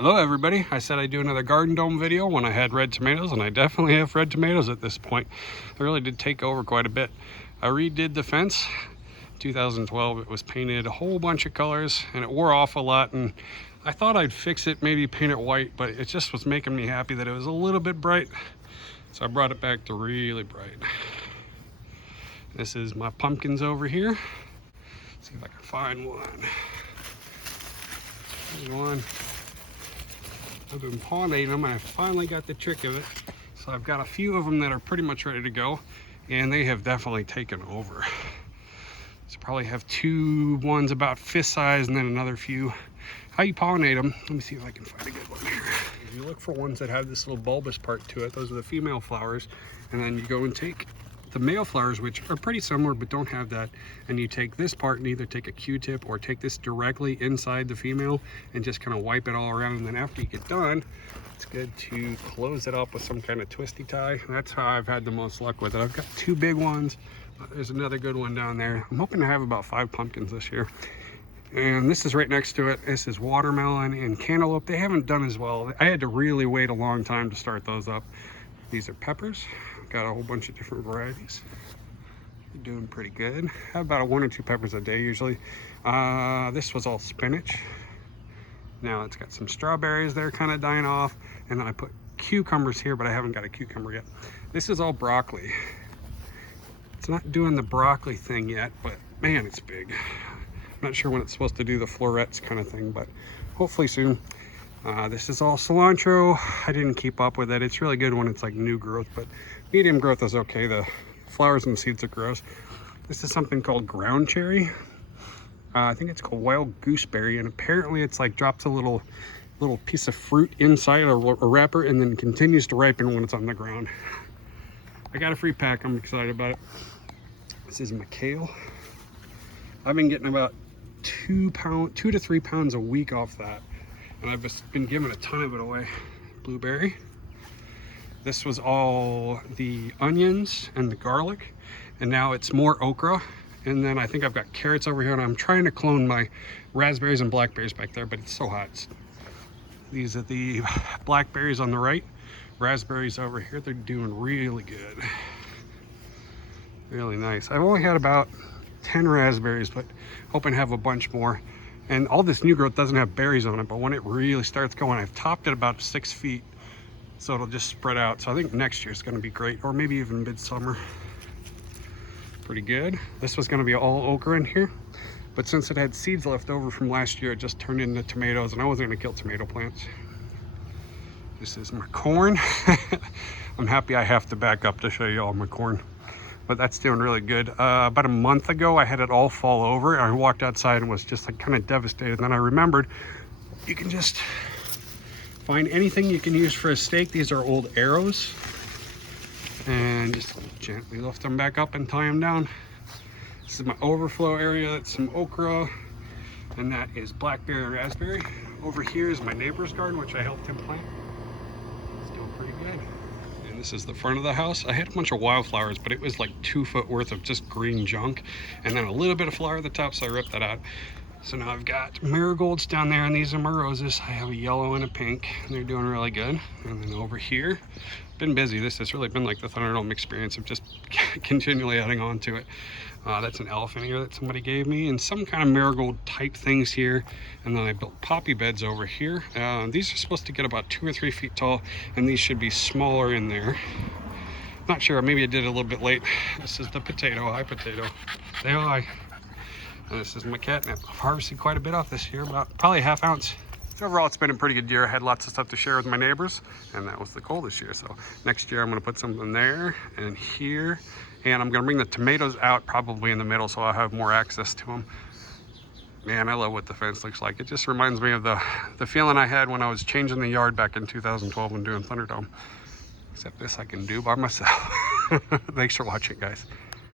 Hello everybody, I said I'd do another garden dome video when I had red tomatoes, and I definitely have red tomatoes at this point. I really did take over quite a bit. I redid the fence. 2012 it was painted a whole bunch of colors and it wore off a lot, and I thought I'd fix it, maybe paint it white, but it just was making me happy that it was a little bit bright. So I brought it back to really bright. This is my pumpkins over here. Let's see if I can find one. There's one. I've been pollinating them and I finally got the trick of it. So I've got a few of them that are pretty much ready to go, and they have definitely taken over. So probably have two ones about fist size and then another few. How you pollinate them? Let me see if I can find a good one here. If you look for ones that have this little bulbous part to it, those are the female flowers, and then you go and take the male flowers, which are pretty similar but don't have that, and you take this part and either take a Q-tip or take this directly inside the female and just kind of wipe it all around, and then after you get done, it's good to close it up with some kind of twisty tie. And that's how I've had the most luck with it. I've got two big ones. There's another good one down there. I'm hoping to have about 5 pumpkins this year. And this is right next to it. This is watermelon and cantaloupe. They haven't done as well. I had to really wait a long time to start those up. These are peppers. Got a whole bunch of different varieties. They're doing pretty good. I have about 1 or 2 peppers a day usually. This was all spinach. Now it's got some strawberries there kind of dying off. And then I put cucumbers here, but I haven't got a cucumber yet. This is all broccoli. It's not doing the broccoli thing yet, but man, it's big. I'm not sure when it's supposed to do the florets kind of thing, but hopefully soon. This is all cilantro. I didn't keep up with it. It's really good when it's like new growth, but medium growth is okay. The flowers and the seeds are gross. This is something called ground cherry. I think it's called wild gooseberry, and apparently it's like drops a little piece of fruit inside a wrapper and then continues to ripen when it's on the ground. I got a free pack. I'm excited about it. This is my kale. I've been getting about 2 to 3 pounds a week off that, and I've just been giving a ton of it away. Blueberry. This was all the onions and the garlic, and now it's more okra. And then I think I've got carrots over here, and I'm trying to clone my raspberries and blackberries back there, but it's so hot. These are the blackberries on the right, raspberries over here. They're doing really good. Really nice. I've only had about 10 raspberries, but hoping to have a bunch more. And all this new growth doesn't have berries on it, but when it really starts going, I've topped it about 6 feet, so it'll just spread out. So I think next year is going to be great, or maybe even midsummer. Pretty good. This was going to be all okra in here, but since it had seeds left over from last year, it just turned into tomatoes, and I wasn't going to kill tomato plants. This is my corn. I'm happy I have to back up to show you all my corn, but that's doing really good. About a month ago, I had it all fall over. I walked outside and was just like kind of devastated. And then I remembered you can just find anything you can use for a stake. These are old arrows, and just gently lift them back up and tie them down. This is my overflow area. That's some okra, and that is blackberry and raspberry. Over here is my neighbor's garden, which I helped him plant. It's doing pretty good. And this is the front of the house. I had a bunch of wildflowers, but it was like 2 foot worth of just green junk, and then a little bit of flower at the top, so I ripped that out. So now I've got marigolds down there, and these are my roses. I have a yellow and a pink, and they're doing really good. And then over here, been busy. This has really been like the Thunderdome experience of just continually adding on to it. That's an elephant ear that somebody gave me, and some kind of marigold type things here. And then I built poppy beds over here. These are supposed to get about 2 or 3 feet tall, and these should be smaller in there. Not sure, maybe I did it a little bit late. This is the potato. Hi, potato. Say hi. And this is my catnip. I've harvested quite a bit off this year, about probably a ½ ounce. So overall, it's been a pretty good year. I had lots of stuff to share with my neighbors, and that was the goal this year. So next year, I'm gonna put something there and here, and I'm gonna bring the tomatoes out probably in the middle, so I'll have more access to them. Man, I love what the fence looks like. It just reminds me of the feeling I had when I was changing the yard back in 2012 and doing Thunderdome. Except this I can do by myself. Thanks for watching, guys.